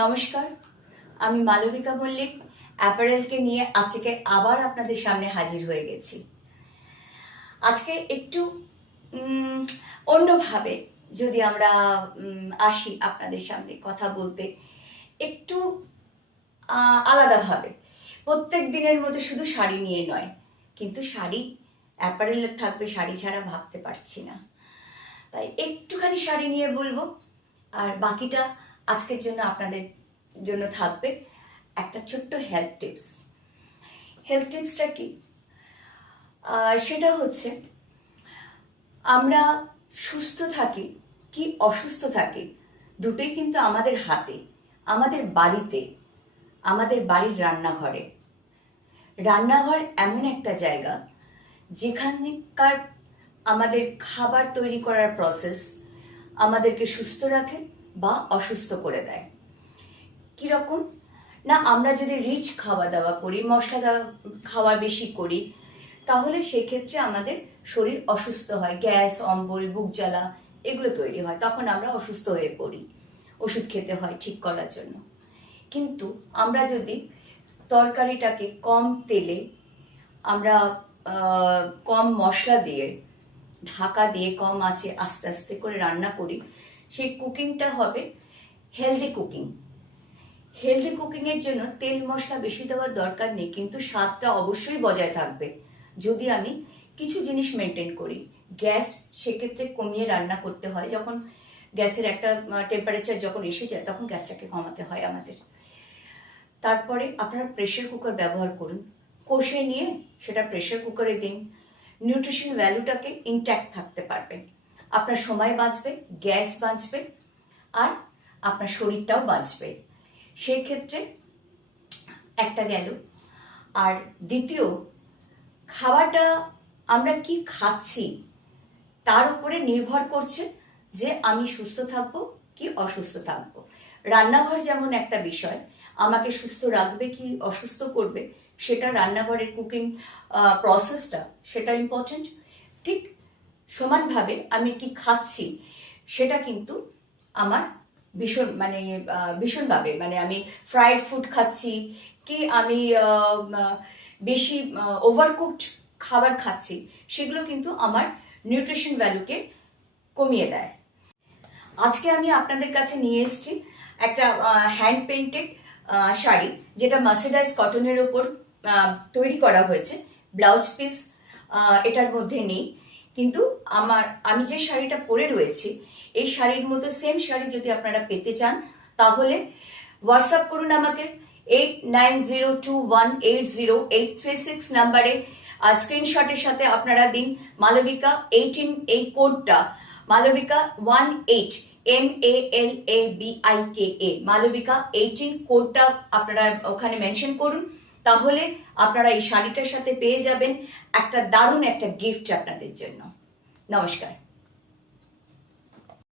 নমস্কার, আমি মালবিকা মল্লিক অ্যাপারেলকে নিয়ে আজকে আবার আপনাদের সামনে হাজির হয়ে গেছি। আজকে একটু অন্যভাবে যদি আমরা আসি আপনাদের সামনে কথা বলতে, একটু আলাদাভাবে। প্রত্যেক দিনের মধ্যে শুধু শাড়ি নিয়ে নয়, কিন্তু শাড়ি অ্যাপারেলের থাকবে, শাড়ি ছাড়া ভাবতে পারছি না। তাই একটুখানি শাড়ি নিয়ে বলবো, আর বাকিটা আজকের জন্য আপনাদের জন্য থাকবে একটা ছোট্ট হেলথ টিপস। হেলথ টিপসটা কি? সেটা হচ্ছে, আমরা সুস্থ থাকি কি অসুস্থ থাকি দুটোই কিন্তু আমাদের হাতে, আমাদের বাড়িতে, আমাদের বাড়ির রান্নাঘরে। রান্নাঘর এমন একটা জায়গা যেখানকার আমাদের খাবার তৈরি করার প্রসেস আমাদেরকে সুস্থ রাখে বা অসুস্থ করে দেয়। কীরকম না, আমরা যদি রিচ খাওয়া দাওয়া করি, মশলা খাওয়া বেশি করি, তাহলে সেক্ষেত্রে আমাদের শরীর অসুস্থ হয়, গ্যাস, অম্বল, বুক জ্বালা এগুলো তৈরি হয়, তখন আমরা অসুস্থ হয়ে পড়ি, ওষুধ খেতে হয় ঠিক করার জন্য। কিন্তু আমরা যদি তরকারিটাকে কম তেলে, আমরা কম মশলা দিয়ে, ঢাকা দিয়ে কম আঁচে আস্তে আস্তে করে রান্না করি, সেই কুকিংটা হবে হেলদি কুকিং। হেলদি কুকিংয়ের জন্য তেল মশলা বেশি দেওয়ার দরকার নেই, কিন্তু স্বাদটা অবশ্যই বজায় থাকবে যদি আমি কিছু জিনিস মেনটেন করি। গ্যাস সেক্ষেত্রে কমিয়ে রান্না করতে হয়, যখন গ্যাসের একটা টেম্পারেচার যখন এসে যায় তখন গ্যাসটাকে কমাতে হয় আমাদের। তারপরে আপনারা প্রেশার কুকার ব্যবহার করুন, কষে নিয়ে সেটা প্রেশার কুকারে দিন। নিউট্রিশন ভ্যালুটাকে ইনট্যাক্ট থাকতে পারবে, আপনার সময় বাঁচবে, গ্যাস বাঁচবে, আর আপনার শরীরটাও বাঁচবে। সেক্ষেত্রে একটা গেল। আর দ্বিতীয়, খাবারটা আমরা কি খাচ্ছি তার উপরে নির্ভর করছে যে আমি সুস্থ থাকবো কি অসুস্থ থাকবো। রান্নাঘর যেমন একটা বিষয়, আমাকে সুস্থ রাখবে কি অসুস্থ করবে, সেটা রান্নাঘরের কুকিং প্রসেসটা সেটা ইম্পর্টেন্ট। ঠিক সমানভাবে আমি কি খাচ্ছি সেটা কিন্তু আমার ভীষণভাবে, আমি ফ্রাইড ফুড খাচ্ছি কি আমি বেশি ওভারকুকড খাবার খাচ্ছি, সেগুলো কিন্তু আমার নিউট্রিশন ভ্যালুকে কমিয়ে দেয়। আজকে আমি আপনাদের কাছে নিয়ে এসেছি একটা হ্যান্ড পেইন্টেড শাড়ি, যেটা মার্সেডাইজ কটনের ওপর তৈরি করা হয়েছে। ব্লাউজ পিস এটার মধ্যে নেই, কিন্তু আমি যে শাড়িটা পরে রয়েছি, এই শাড়ির মতো সেম শাড়ি যদি আপনারা পেতে চান, তাহলে হোয়াটসঅ্যাপ করুন আমাকে 8902180836 নাম্বারে। স্ক্রিনশটের সাথে আপনারা দিন মালবিকা 18, এই কোডটা মালবিকা 18 MALABIKA, মালবিকা 18 কোডটা আপনারা ওখানে মেনশন করুন। তাহলে আপনারা এই শাড়িটার সাথে পেয়ে যাবেন একটা দারুণ একটা গিফট আপনাদের জন্য। নমস্কার।